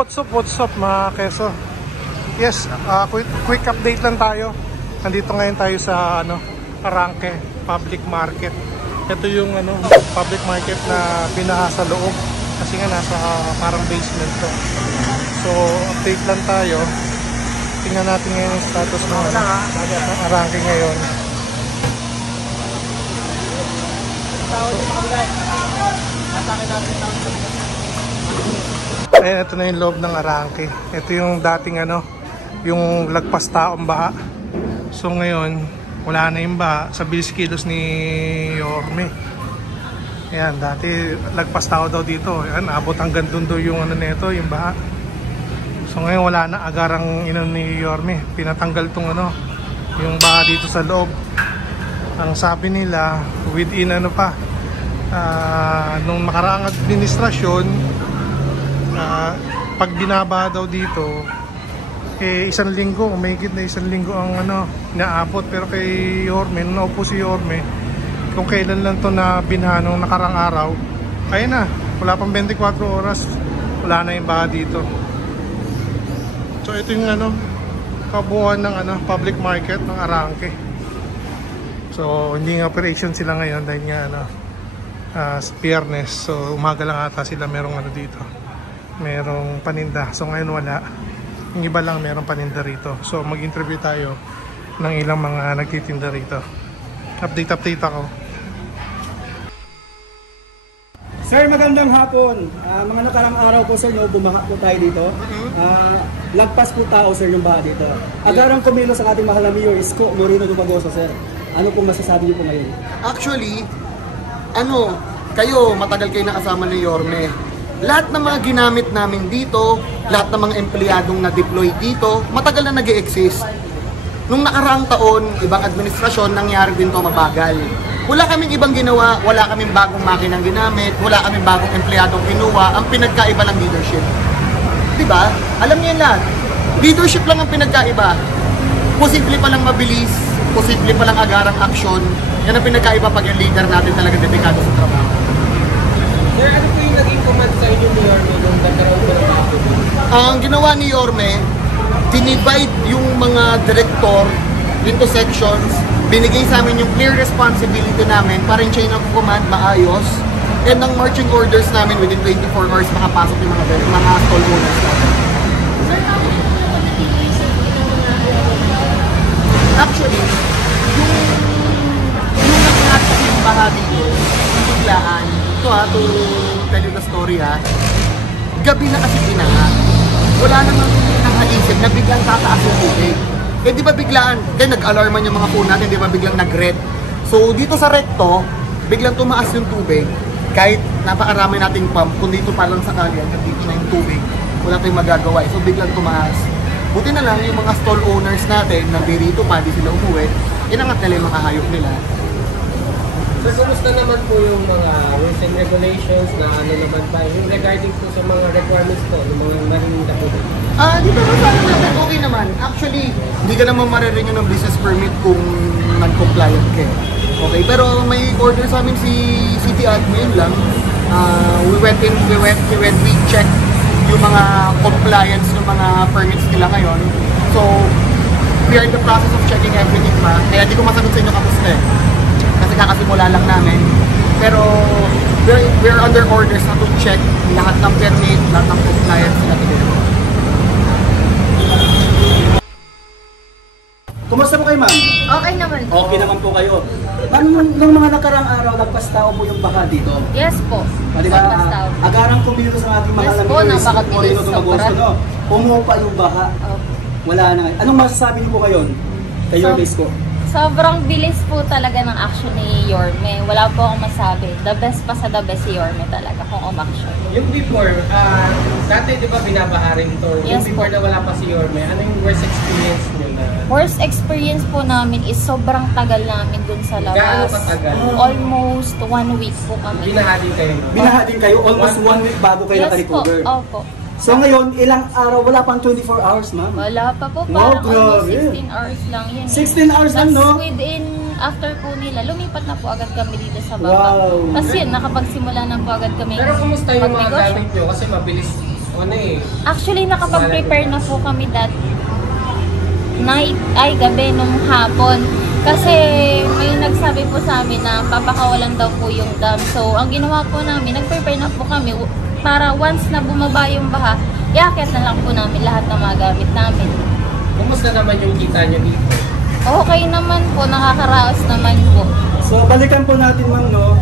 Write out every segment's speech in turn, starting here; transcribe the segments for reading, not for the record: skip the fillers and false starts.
What's up mga keso? Yes, quick update lang tayo. Nandito ngayon tayo sa Arangke Public Market. Ito yung public market na binaha sa loob kasi nga nasa parang basement to. So update lang tayo. Tingnan natin ngayon yung status ng Arangke ngayon. Ayan, ito na yung loob ng Arangke. Ito yung dating yung lagpas taong baha. So ngayon, wala na yung baha sa bilis kilos ni Yorme. Ayan, dati lagpas tao daw dito. Ayan, abot hanggang dundo yung nito, yung baha. So ngayon wala na, agarang ni Yorme. Pinatanggal tong yung baha dito sa loob. Ang sabi nila, within nung makaraang administrasyon, pag binaba daw dito, isang linggo, mahigit na isang linggo ang naabot. Pero kay Yorme, nung naupo si Yorme, kung kailan lang to na binaha nung nakarang araw, ayun na, wala pang 24 oras, wala na yung baha dito. So ito yung kabuuan ng public market ng Arangke. So hindi nga operation sila ngayon dahil nga Biyernes. So umaga lang ata sila merong dito, merong paninda. So ngayon wala, yung iba lang merong paninda rito. So mag-interview tayo ng ilang mga nagtitinda rito. Update ako. Sir, magandang hapon. Mga nakarang araw po sir, bumaha po tayo dito. Lagpas po tao sir yung baha dito. Agarang kumilos ang ating mahal na Mayor Isko Moreno Dumagoso sir. Ano po masasabi niyo po ngayon? Actually, kayo, matagal kayo nakasama ni Yorme. Lahat ng mga ginamit namin dito, lahat ng mga empleyadong na-deploy dito, matagal na nag-e-exist. Nung nakaraang taon, ibang administrasyon, nangyari din to mabagal. Wala kaming ibang ginawa, wala kaming bagong makinang ginamit, wala kaming bagong empleyadong kinuha, ang pinagkaiba lang leadership. Diba? Alam niyo yan lahat. Leadership lang ang pinagkaiba. Posible pa lang mabilis, posible pa lang agarang aksyon. Yan ang pinagkaiba pag yung leader natin talaga dedikado sa trabaho. Sir, ano po yung naging command sa inyo ni Yorme nung nagkaroon ko ng accident? Ang ginawa ni Yorme, dinivide yung mga director into sections, binigay sa amin yung clear responsibility namin para yung chain of command maayos, and ang marching orders namin within 24 hours makapasok yung mga stall owners natin. Actually, yung nakakasip yung baha dito, yung biglaan, to tell you the story gabi na kasi binaha. Wala namang nakaisip na biglang tataas yung tubig. Di ba biglaan, kaya nag-alarman yung mga phone natin, di ba biglang nag-red. So dito sa recto, biglang tumaas yung tubig. Kahit napakarami nating pump, kung dito pa lang sa kalye, dito na yung tubig, wala tayong magagawa. So biglang tumaas. Buti na lang yung mga stall owners natin, na dirito pa, di sila umuwi, inangat nila yung mga hayop nila. Sir, kumusta naman po yung mga rules and regulations na naman pa, yung regarding po sa mga requirements po, yung mga marinda po? Dito naman okay naman. Actually, hindi ka naman marirenew ng business permit kung non-compliant ka. Okay, pero may order sa amin si City Admin lang. We checked yung mga compliance ng mga permits nila ngayon. So, we are in the process of checking everything pa. Kaya di ko masagot sa inyo kamusta kasi kakasimula lang namin. Pero we're under orders na to check lahat ng permit, lahat ng compliance nila today. Kumusta po kayo ma'am? Okay naman po. Okay naman po kayo. Ma'am, nung mga nakarang araw, nagpas tao po yung baha dito? Yes po. Diba, agarang kumilos ang ating mahal na Mayor Isko Moreno Dumagoso, no? Umupa yung baha. Wala na. Anong masasabi niyo po ngayon kay Yorme Isko? Sobrang bilis po talaga ng action ni Yorme. Wala po akong masabi. The best pa sa the best si Yorme talaga kung umaction. Yung before, dati di ba binabaharin to? Yes, yung before po. na wala pa si Yorme, ano yung worst experience nyo na? Worst experience po namin is sobrang tagal namin dun sa labas. Gaano katagal? Almost 1 week po kami. Binahali kayo? Binaha din kayo almost 1 week bago kayo naka-recover? Yes po, opo. So ngayon, ilang araw, wala pang 24 hours ma'am? Wala pa po, Wow, parang almost grabe. 16 hours lang yun. 16 hours lang, no? Within, after po nila, lumipat na po agad kami dito sa baba. Wow. Kasi yun, nakapagsimula na po agad kami. Pero kumusta yung mga magnegosyo. gamit nyo? Kasi mabilis ano eh. Actually, nakapag-prepare na po kami that night, ay gabi nung hapon. Kasi may nagsabi po sa amin na papakawalan daw po yung dam. So, ang ginawa po namin, nag-prepare na po kami para once na bumaba yung baha, iakyat na lang po namin lahat ng mga gamit namin. Kumusta naman yung kita nyo dito? Okay naman po, nakakaraos naman po. So balikan po natin ma'am, no,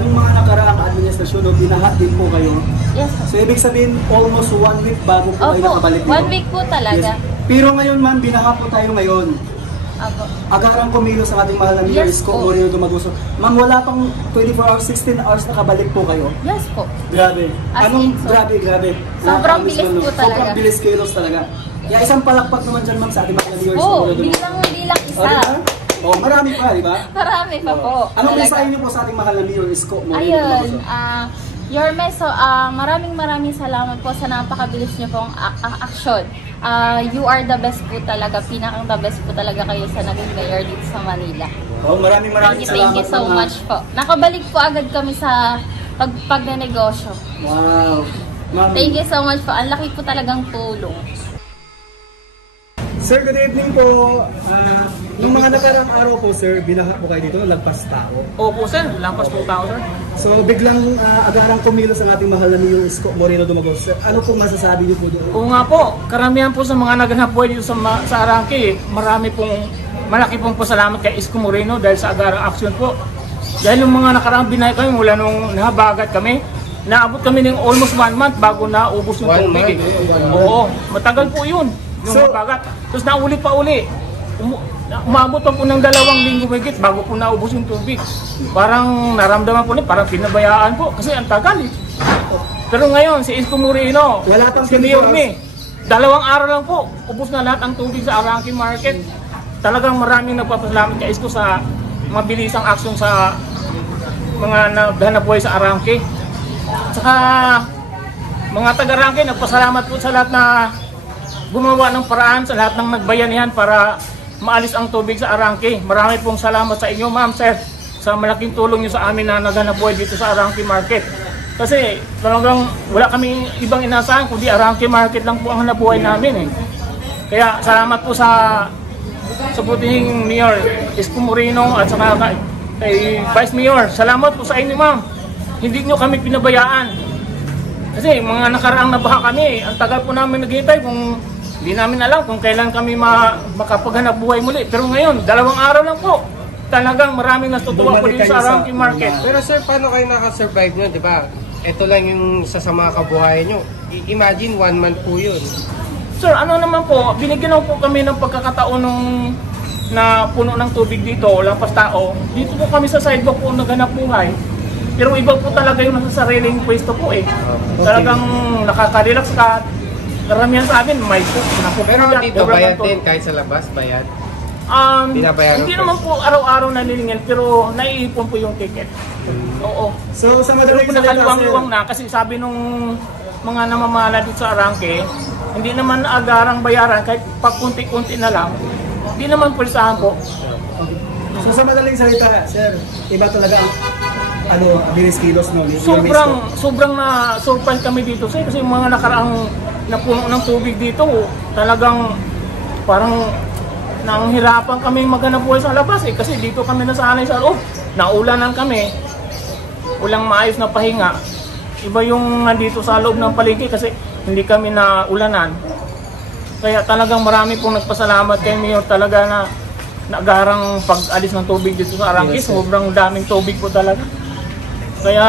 nung mga nakaraang administrasyon, no, binaha din po kayo. Yes po. So ibig sabihin almost 1 week bago po kayo Opo, nakabalik dito. 1 week po talaga. Yes. Pero ngayon ma'am, binaha po tayo ngayon. Opo. Agarang kumilos sa ating mahal na Mayor Yes Isko po. Moreno Dumaguso. Ma'am, wala pang 24 hours, 16 hours nakabalik po kayo. Yes po. Grabe. As Anong in, so, grabe. sobrang Nakakamiss bilis man, no? po talaga. Sobrang bilis kilos talaga. Kaya isang palakpak naman dyan ma'am sa ating mahal na Mayor Isko Oh, Moreno Dumaguso. hindi lang O, isa. diba? Oh, marami pa, di ba? Marami pa po. Anong Talaga. mensahe niyo po sa ating mahal na Mayor Isko Moreno Ayun, Dumaguso? Yorme, so maraming salamat po sa napakabilis niyo pong aksyon. You are the best po talaga, pinakang the best po talaga kayo sa naging mayor dito sa Manila. Oh, maraming Thank salamat you so ma'am. much po. Nakabalik po agad kami sa pagnenegosyo. Wow. Ma'am. Thank you so much po. Ang laki po talagang tulong. Sir, good evening po. Nung mga nakarang araw po, sir, binaha po kayo dito, lagpas tao. Opo sir, lampas po tao sir. So, biglang agarang kumilos ang ating mahal na Mayor Isko Moreno Dumaguso. Sir, ano po masasabi niyo po doon? Oo nga po, karamihan po sa mga naganap buhay dito sa Arangke, malaki pong pasalamat kay Isko Moreno dahil sa agarang aksyon po. Dahil yung mga nakarang binay kami mula nung nahabagat kami, naabot kami ng almost 1 month bago naubos yung tubig. Oo, matagal po yun. Yung nahabagat. Tapos naulit pa uli. Umabot pa po ng 2 linggo higit bago po naubos yung tubig. Parang naramdaman po niya, parang pinabayaan po kasi ang tagal eh. Pero ngayon, si Isko Moreno, Wala pang si Mayor Me, 2 araw lang po, ubos na lahat ang tubig sa Arangke Market. Talagang maraming nagpapasalamat kay Isko sa mabilisang aksyon sa mga naghanap buhay sa Arangke. Saka mga taga-Arangke, nagpasalamat po sa lahat na gumawa ng paraan, sa lahat ng nagbayanihan para maalis ang tubig sa Arangke. Marami pong salamat sa inyo, ma'am, sir, sa malaking tulong nyo sa amin na naghanap buhay dito sa Arangke Market. Kasi talagang wala kami ibang inasahan kundi Arangke Market lang po ang hanap buhay namin eh. Kaya salamat po sa butihing Mayor Isko Moreno at saka kay Vice Mayor. Salamat po sa inyo, ma'am. Hindi nyo kami pinabayaan. Kasi mga nakaraang nabaha kami, ang tagal po namin naghihintay kung hindi namin alam kung kailan kami makapaghanap buhay muli. Pero ngayon, 2 araw lang po. Talagang maraming natutuwa po dito sa Arangke Market. Pero sir, paano kayo nakasurvive nyo, di ba? Ito lang yung isa sa mga kabuhayan nyo. Imagine 1 month po yun. Sir, ano naman po, binigyan po kami ng pagkakataon na puno ng tubig dito, lampas tao. Dito po kami sa sidewalk po naghanap buhay. Pero iba po talaga yung nasa sariling pwesto po eh. Talagang nakaka-relax ka. Karamihan sa amin, may Pero dito bayad din kahit sa labas, bayad? Binabayaran Hindi po. naman po araw-araw nalilingin, pero naiipon po yung ticket. Oo. So, sa Pero madaling po salita, nakaluwang-luwang na kasi sabi nung mga namamala dito sa Arangke, hindi naman agarang bayaran kahit pag kunti-kunti na lang. Hindi naman pulsahan po. So, sa madaling salita, sir, iba talaga ang bilis kilos, no? Sobrang na-surprise kami dito sir, kasi yung mga nakaraang napuno ng tubig dito, talagang parang nanghirapan kami maghanap buhay sa labas eh, kasi dito kami nasanay sa loob. Naulanan kami, walang maayos na pahinga. Iba yung nandito sa loob ng paligid kasi hindi kami naulanan. Kaya talagang marami pong nagpasalamat kay Mayor talaga na nagarang pag-alis ng tubig dito sa Arangke. Sobrang daming tubig po talaga. Kaya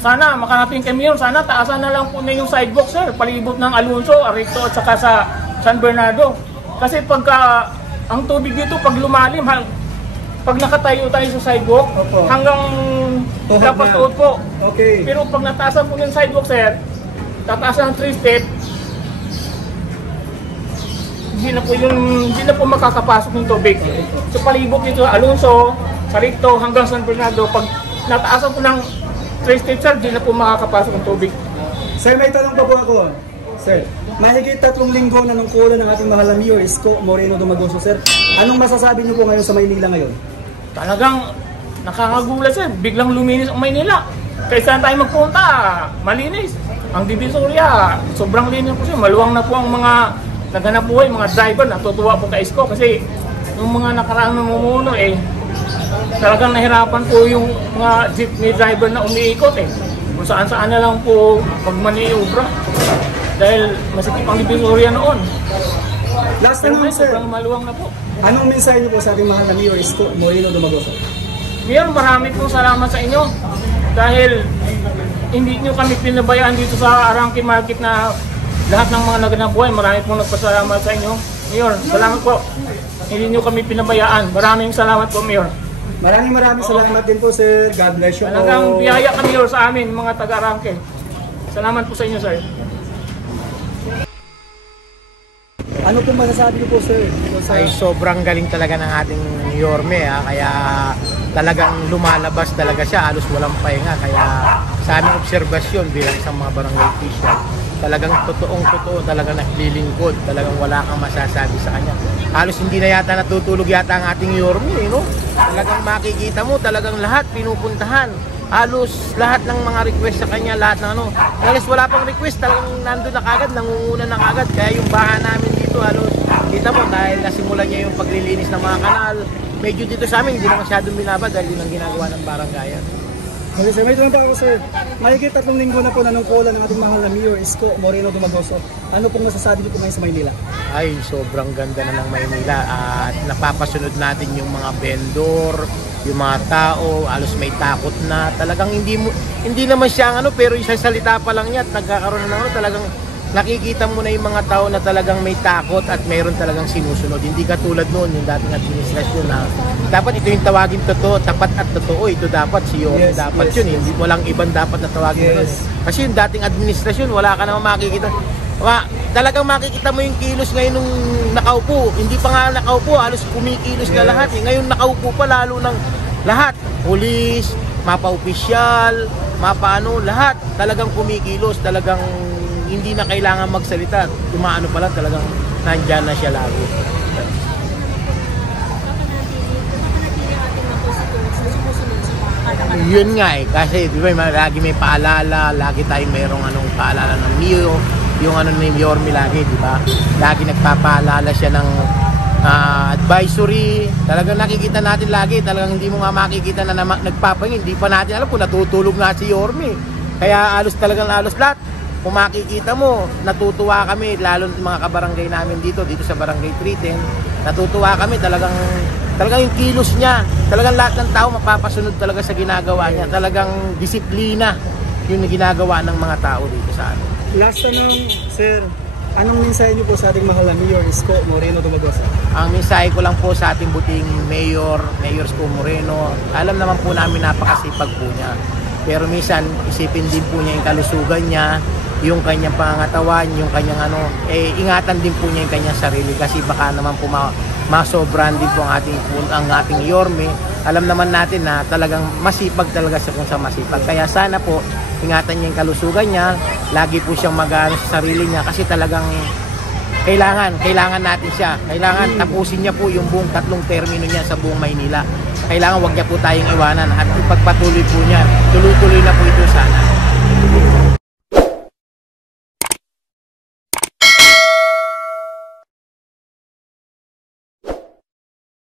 sana makarating kay Mayor, sana taasan na lang po na yung sidewalk sir, palibot ng Alonso, Arito at saka sa San Bernardo. Kasi pagka ang tubig dito pag lumalim, pag nakatayo tayo sa sidewalk, hanggang dapat tuod po. Okay. Pero pag nataasan po ng sidewalk sir, tataasan ng 3 step, hindi na po makakapasok ng tubig. So palibot dito Alonso, Sarito hanggang San Bernardo, pag nataasan po ng 3 steps sir, hindi na po makakapasok ng tubig. Sir, may tanong pa po ako. Sir, mahigit 3 linggo na nungkulan ng ating mahal na Mayor Isko Moreno Dumaguso, sir. Anong masasabi niyo po ngayon sa Maynila ngayon? Talagang nakakagulat sir, biglang luminis ang Maynila. Kaysa tayo magpunta, malinis. Ang Divisoria, sobrang linis po siya. Maluwang na po ang mga naghanap buhay, mga driver. Natutuwa po kay Isko kasi yung mga nakaraang namumuno talagang nahirapan po yung mga jeepney driver na umiikot Kung saan-saan na lang po magmaniobra. Dahil masikip ang Divisoria noon. Last Pero time, ngayon, sir, sobrang maluwang na po. anong mensahe niyo po sa ating mahal na Mayor Isko Moreno Dumagoso? Mayor, marami pong salamat sa inyo. Dahil hindi nyo kami pinabayaan dito sa Arangke Market na lahat ng mga naganap buhay. Marami pong nagpasalamat sa inyo. Mayor, salamat po. Hindi nyo kami pinabayaan. Maraming salamat po, Mayor. Maraming salamat din po, sir. God bless you. Talagang biyaya ka, Mayor, sa amin, mga taga-Arangke. Salamat po sa inyo, sir. Ano po masasabi niyo po, sir? Ay sobrang galing talaga ng ating Yorme kaya talagang lumalabas talaga siya, halos walang pahinga. Kaya sa aming obserbasyon bilang isang mga barangay official, talagang totoong-totoo, talagang naglilingkod, talagang wala kang masasabi sa kanya. Halos hindi na yata natutulog yata ang ating Yorme, no? Talagang makikita mo, talagang lahat pinupuntahan. Halos lahat ng mga request sa kanya, lahat ng ano. Halos wala pang request, talagang nandun na kagad, nangunguna na kagad. Kaya yung bahan namin dito, halos kita mo dahil nasimulan niya yung paglilinis ng mga kanal. Medyo dito sa amin, hindi na masyadong binaba dahil yun ang ginagawa ng barangayan. Okay, sir, may tanong pa ako, sir. Mahigit 3 linggo na po nanungkulan ng ating mahal na Mayor Isko Moreno Dumagoso. Ano pong masasabi niyo po ngayon sa Maynila? Ay, sobrang ganda na ng Maynila at napapasunod natin yung mga vendor, yung mga tao, halos may takot na. Talagang hindi naman siya pero isang salita pa lang niya at nagkakaroon na talagang nakikita mo na yung mga tao na talagang may takot at mayroon talagang sinusunod. Hindi katulad noon, yung dating administrasyon na dapat ito yung tawagin totoo, tapat at totoo. Ito dapat si Yorme, dapat yun. Hindi walang ibang dapat na tawagin na. Kasi yung dating administrasyon, wala ka naman makikita. Talagang makikita mo yung kilos ngayon nung nakaupo. Hindi pa nga nakaupo, halos kumikilos na lahat. Ngayon nakaupo pa lalo ng lahat. Pulis, mapa-opisyal, mapa-ano, lahat. Talagang kumikilos, talagang hindi na kailangan magsalita. Tumaano pa lang, talagang nandyan na siya lagi. Yun nga kasi di ba lagi may paalala, lagi tayong mayroong paalala ng Mio, yung ni Yorme lagi, di ba? Lagi nagpapaalala siya ng advisory. Talagang nakikita natin lagi, talagang hindi mo nga makikita na nagpapangin. Hindi pa natin alam kung natutulog na si Yorme. Kaya halos lahat. Kung makikita mo, natutuwa kami, lalo mga kabarangay namin dito sa Barangay 310, natutuwa kami, talagang yung kilos niya, talagang lahat ng tao mapapasunod talaga sa ginagawa niya, talagang disiplina yung ginagawa ng mga tao dito sa amin. Last tanong, sir, anong mensahe niyo po sa ating mahal na Mayor Isko Moreno Dumagoso? Ang mensahe ko lang po sa ating buting Mayor Isko Moreno, alam naman po namin napakasipag po niya. Pero minsan, isipin din po niya yung kalusugan niya, yung kanyang pangangatawan, yung kanyang ingatan din po niya yung kanyang sarili kasi baka naman po masobran din po ang ating Yorme. Alam naman natin na talagang masipag talaga siya kung sa masipag. Kaya sana po, ingatan niya yung kalusugan niya, lagi po siyang mag-ano sa sarili niya kasi talagang kailangan natin siya. Kailangan tapusin niya po yung buong 3 termino niya sa buong Maynila. Kailangan wag niya po tayong iwanan at ipagpatuloy po niya. Tuloy-tuloy na po ito sana.